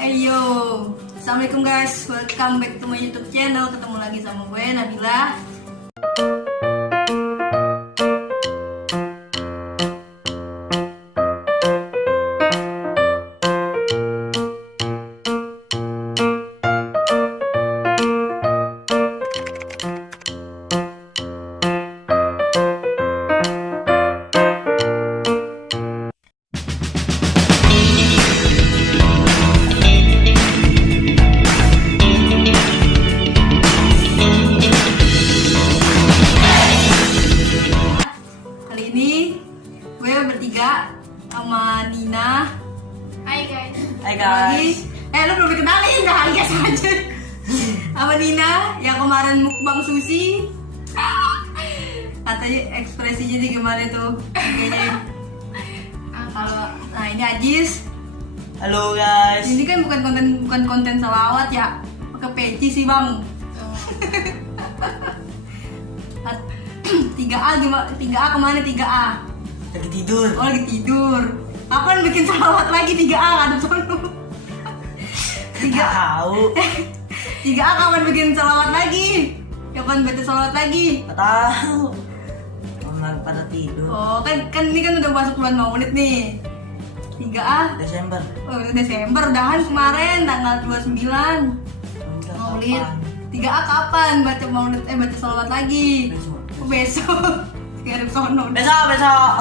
Ayo, assalamualaikum guys, welcome back to my YouTube channel. Ketemu lagi sama gue Nabila. Bertiga sama Nina. Hai guys. Hai guys. Lu belum dikenalin, dah guys aja. Sama Nina yang kemarin mukbang sushi. Katanya ekspresinya nih gimana tuh? Kayaknya. Kalau nah ini Ajis. Halo guys. Ini kan bukan konten salawat ya. Pakai peci sih, Bang. 3A gimana? 3A kemana 3A? Lagi tidur. Oh lagi tidur. Kapan bikin salawat lagi 3A ada sono? 3A. Tahu. 3A kapan bikin salawat lagi? Kapan baca salawat lagi? Gak tahu. Orang pada tidur. Oh kan ini kan udah masuk bulan Maulid nih. 3A Desember. oh udah Desember, udahan kemarin tanggal 29 Maulid. 3A kapan baca Maulid baca salawat lagi? Besok. Ngarep sono. Besok.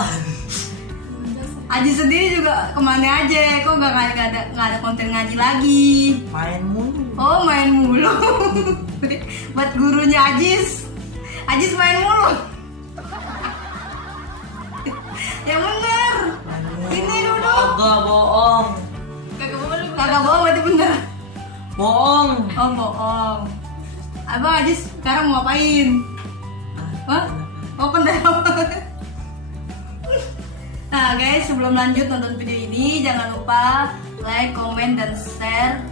Aji sendiri juga kemana aja? Kok nggak ada konten ngaji lagi? Main mulu. Oh main mulu. Buat gurunya Ajis main mulu. Yang bener. Ini dulu. Kagak bohong. Kagak bohong berarti bener. Bohong. Oh bohong. Abang Ajis sekarang mau ngapain? Hah? Oh pendapat. Nah guys, sebelum lanjut nonton video ini jangan lupa like, comment, dan share,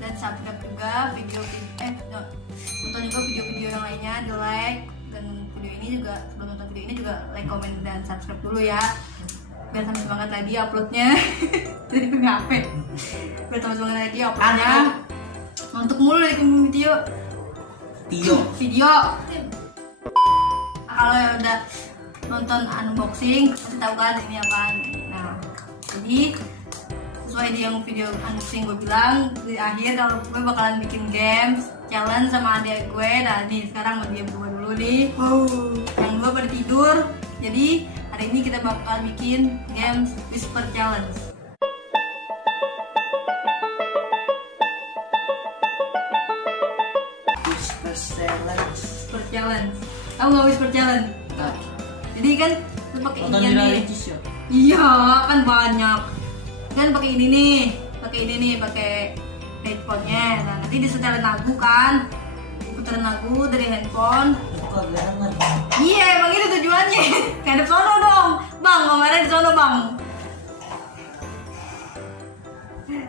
dan subscribe juga nonton juga video-video yang lainnya, di like, dan video ini juga sebelum nonton video ini juga like, comment, dan subscribe dulu ya biar tambah semangat lagi uploadnya. Jadi punya HP biar tambah semangat lagi uploadnya. Untuk mulu dari video kalau udah nonton unboxing pasti tahu kan ini apaan. Nah jadi sesuai di yang video unboxing gue bilang di akhir kalau gue bakalan bikin games challenge sama adik gue. Nah nih sekarang mau dia berdua dulu nih. Yang dua pada tidur, jadi hari ini kita bakal bikin games whisper challenge. Whisper challenge. Tahu nggak whisper challenge? Jadi kan lu pakai ini nih. Iya kan banyak. Kan pakai ini nih, pakai headphone-nya. Nah nanti disetelin lagu kan, diputerin lagu dari handphone. Iya emang itu tujuannya. Ngadep sono dong, bang. Ngomongnya di sono bang.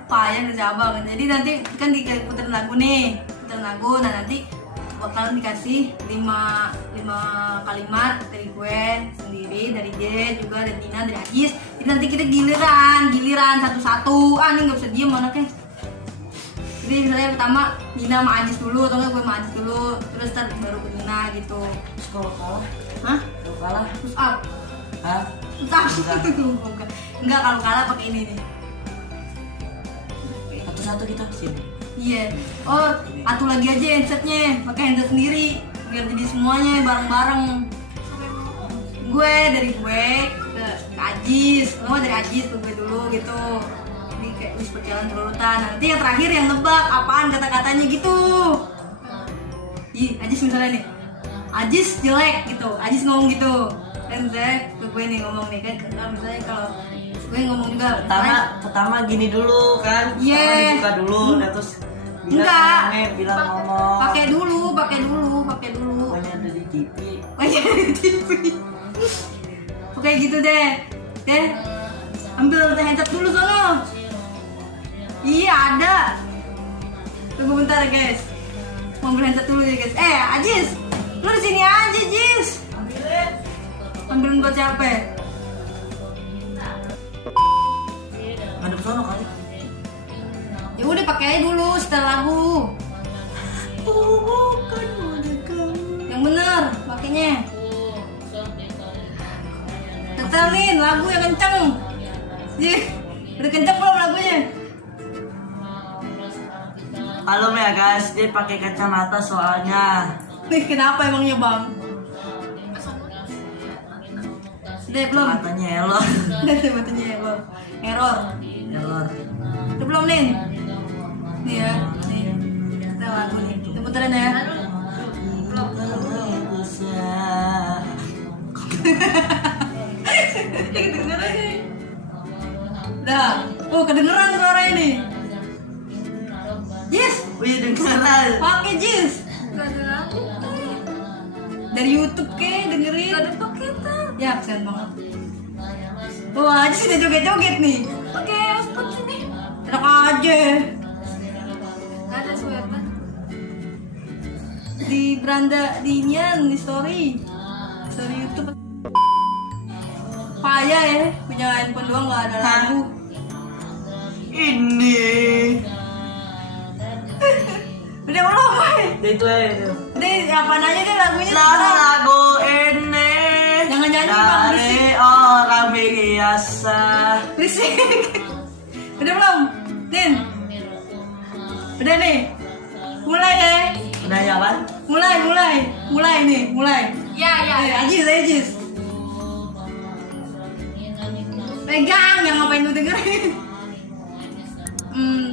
Payah kerja abang. Jadi nanti kan diputerin lagu nih, Nah nanti bakalan dikasih 5 kalimat dari gue sendiri, dari J juga, dari Nina, dari Ajis. Jadi nanti kita giliran satu-satu. Ini nggak bisa diem anaknya. Jadi misalnya pertama Nina sama Ajis dulu, atau enggak gue sama Ajis dulu, terus ntar baru ke Nina gitu. Terus kalau kalah? Hah? Kalau kalah? Push up? Hah? Push up? Enggak, kalau kalah pakai ini nih. Satu-satu gitu sini. Iya. Oh, atu lagi aja headsetnya, pakai headset sendiri biar jadi semuanya bareng-bareng. Gue dari gue ke Ajis, lo dari Ajis ke gue dulu gitu. Ini kayak whisper jalan berurutan. Nanti yang terakhir yang nebak apaan kata-katanya gitu. Ajis misalnya nih, Ajis jelek gitu, Ajis ngomong gitu. Dan saya ke gue nih ngomong nih kan, misalnya kalau gue ngomong juga. Pertama gini dulu kan. Iya. Buka dulu, terus enggak. Bilang ngomong. Pakai dulu. Pokoknya ada di TV. Oke gitu deh. Ambil headset dulu sono. Iya ada. Tunggu bentar guys. Mau ambil headset dulu ya guys. Ajis, lu di sini aja Jis. Ambilin buat siapa? Ngadep sono kali. pakai aja dulu setel lagu. Bukan boneka. Yang bener pakainya. Setelin lagu yang kenceng. Ih, udah kenceng belum lagunya? Halo ya guys, dia pakai kacamata soalnya. Nih kenapa emangnya bang? Udah belum? Matanya elor. Matanya error. Error. Elor. Udah belum Nin? Nih ya, nih. Setel lagu nih. Kita puterin ya. Kedengeran nih. Dah. Oh kedengeran suaranya nih. Yes. Wih dengeran. Pakai Jis. Dari YouTube ke dengerin. Ada paketan. Ya kesian banget. Wah aja sih joget-joget nih. Pakai spot sini. Enak aja. Ada sweater. Di beranda di inian di story YouTube. Payah ya punya handphone doang nggak ada lagu. Ini. Udah belum Boy? Itu aja itu. Udah apa aja deh lagunya. Lagu ini. Jangan nyanyi bang dari berisik. orang biasa. Berisik. Udah belum? Nin. Udah nih. Mulai deh. Udah ya kan? Mulai nih, mulai. Ya. Ajis. Pegang, yang ngapain lu dengerin?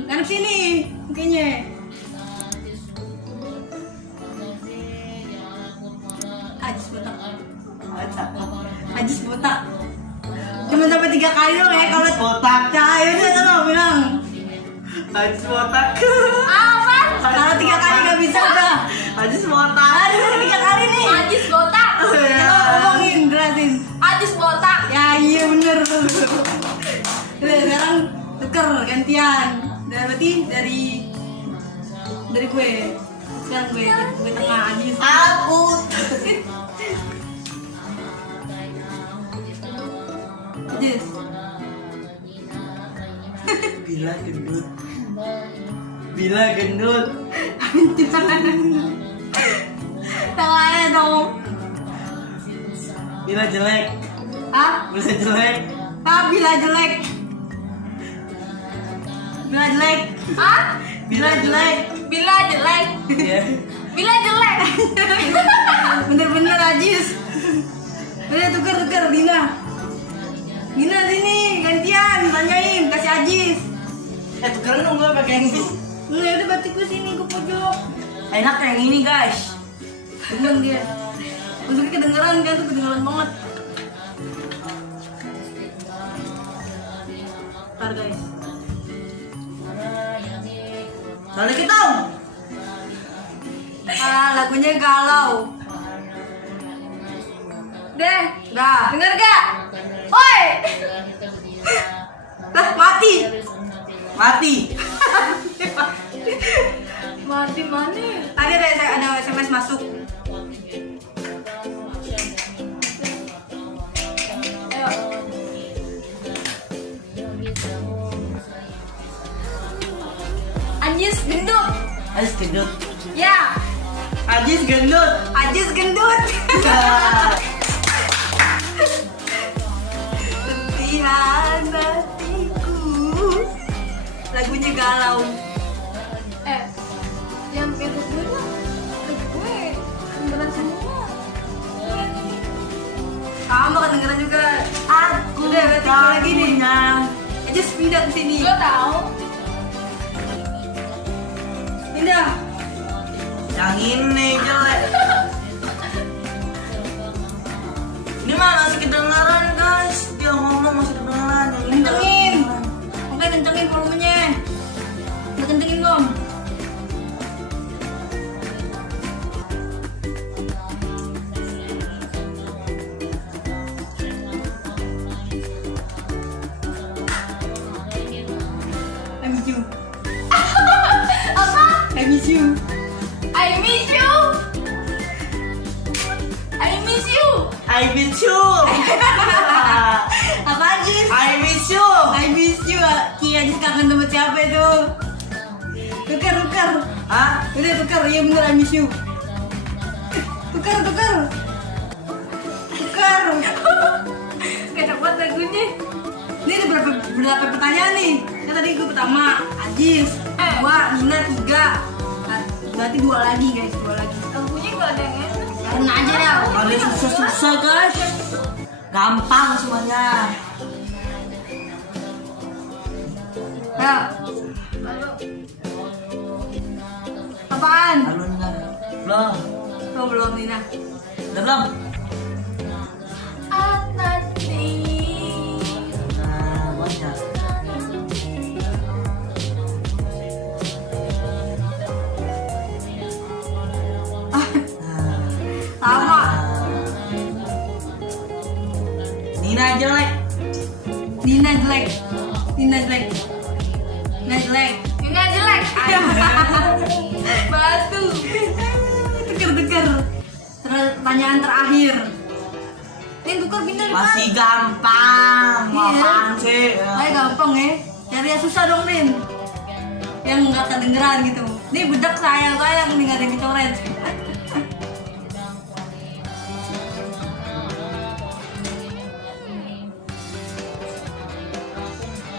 Ngadep sini, mukanya. Ajis botak. Cuma sampai 3 kali dong ya kalau Botak. cahaya udah sana bilang. Ajis botak. Apa? Kalau 3 kali nggak bisa udah. Ajis botak. Aduh 3 kali nih. Ajis botak. Coba ngomongin, jelasin. Ajis botak. Ya iya bener. Udah sekarang tuker gantian. Berarti dari gue. Sekarang gue tengah Ajis. Aku. Ajis. Bila gendut. Tengahnya dong. Bila jelek. Ah? Bila jelek. Bila jelek. Hah? Bila jelek. Bila jelek. Iya. Bila jelek. Bener-bener Ajis. Udah tuker Dina sini gantian tanyain kasih Ajis. Tukeran dong gue pakai yang ini. Nah udah berarti gue sini gue pojok. Enak yang ini guys. Bener dia. Untuknya kedengeran kan tuh kedengeran banget. Ntar guys. Soalnya kita. Lagunya galau. Deh, Dah. denger gak? Oi. Lah mati. Mati mana? Tadi ada SMS masuk. Ayo. Ajis gendut. Ajis gendut. Ya. Ajis gendut. Ajis gendut. Setihan hatiku. Lagunya galau. Yang itu dulu gue beneran semua. Kamu kedengeran juga. Aku Udah berarti gue lagi nih. punya. Ajis pindah ke sini. Gue tahu. Pindah. Yang ini jelek. Ini mah masih kedengaran guys. Dia ngomong masih kedengaran. Yang ini nggak Kencengin. kedengaran. Oke kencengin volumenya. Udah kencengin belum? I miss you. Apa? I miss you. I miss you. I miss you. I miss you. Apa Ajis? I miss you. I miss you. Ki Ajis kangen sama siapa itu? Tukar. Hah? Udah tukar, iya bener I miss you. Tukar. Gak dapat lagunya. Ini ada berapa pertanyaan nih? Kan tadi gue pertama, Ajis. 2, Nina 3. Nah, berarti 2 lagi guys, 2 lagi. Lagunya gak ada yang enak. Karena aja ya. Ada susah guys. Gampang semuanya. Ya. Apaan? Halo Nina. Belum. Oh, belum Nina. Udah belum? Nanti. Nah, banyak. Sama. Nina jelek. Nina jelek. Ini jelek. Batu. Tukar. Pertanyaan terakhir. Ini tukar bener kan? Masih gampang. Iya. Apaan sih? Kayak gampang ya. Cari yang susah dong, Rin. Yang nggak kedengeran gitu. Ini bedak sayang nih nggak ada yang kecoret.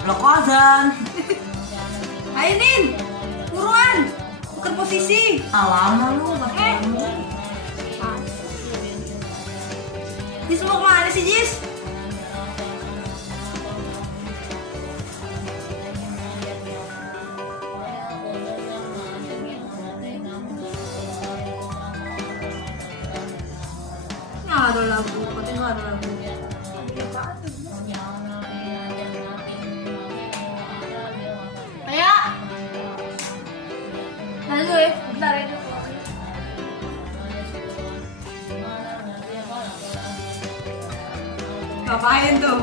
Lokosan. Ayo Nin, buruan. Tukar posisi. Lama lu. Jis mau kemana sih Jis? Nggak ada lagu, katanya nggak ada lagu. Ayo. Lalu ya, bentar ya. Ngapain tuh?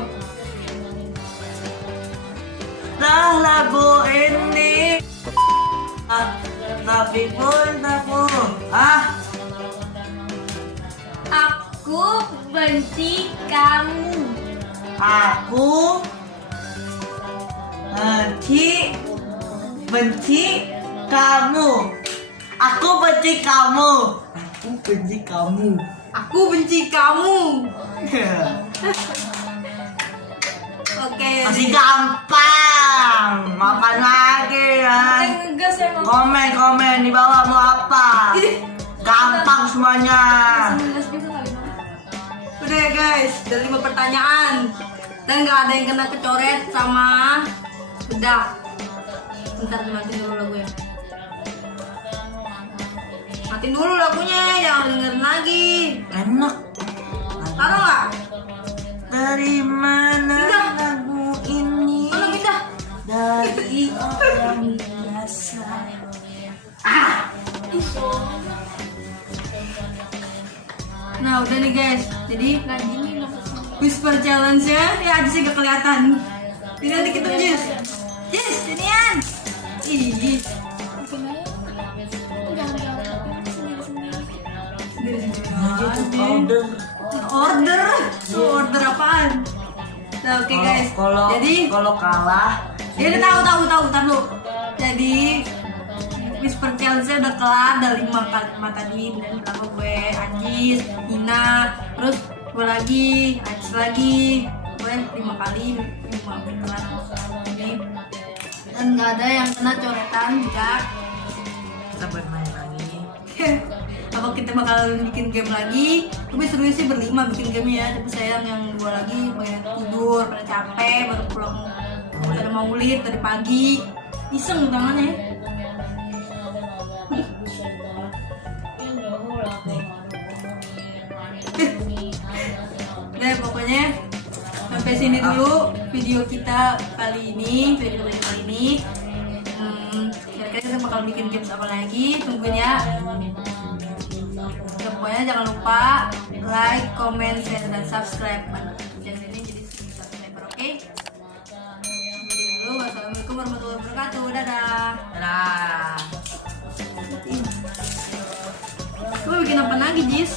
Nah lagu ini tapi pun Aku benci kamu. aku benci kamu. Aku benci kamu. Aku benci kamu. Oke. Masih gampang. Makan lagi ya. Ngegas emang. Komen di bawah mau apa? Gampang semuanya. Ngegas gitu kali Bang. Udah ya guys, ada 5 pertanyaan dan nggak ada yang kena kecoret sama bedak. Bentar dimatiin dulu lagunya. Matiin dulu lagunya, jangan dengerin lagi. Enak. Taruh nggak? Dari mana Pindah. lagu ini? Mana pindah? Dari orang biasa. Nah udah nih guys, jadi Nah gini dong. whisper challenge-nya ya aja sih gak kelihatan. Ini nanti kita Jis. Jis, sinian. Ih, Order. Order apaan? Nah, oke guys. Jadi Kalau kalah, ya udah tahu tar lu. Jadi whisper challenge-nya udah kelar, ada 5 kalimat tadi dan pertama gue Ajis, Nina, terus gue lagi, Ajis lagi, gue 5 kali 5 kelar. Oke. Dan nggak ada yang kena coretan juga. kita bermain lagi. Apa kita bakal bikin game lagi? Tapi serunya sih berlima bikin game ya. Tapi sayang yang 2 lagi pengen tidur, pada capek, baru pulang pada maulid dari pagi. Iseng tangannya. Nah pokoknya sampai sini dulu video kita kali ini. Kira-kira kita bakal bikin games apa lagi? Tungguin ya. Pokoknya jangan lupa like, comment, share, dan subscribe channel ini jadi subscriber, oke? Sampai dulu. Wassalamualaikum warahmatullahi wabarakatuh. Dadah. Dadah. Gue bikin apa lagi, Jis?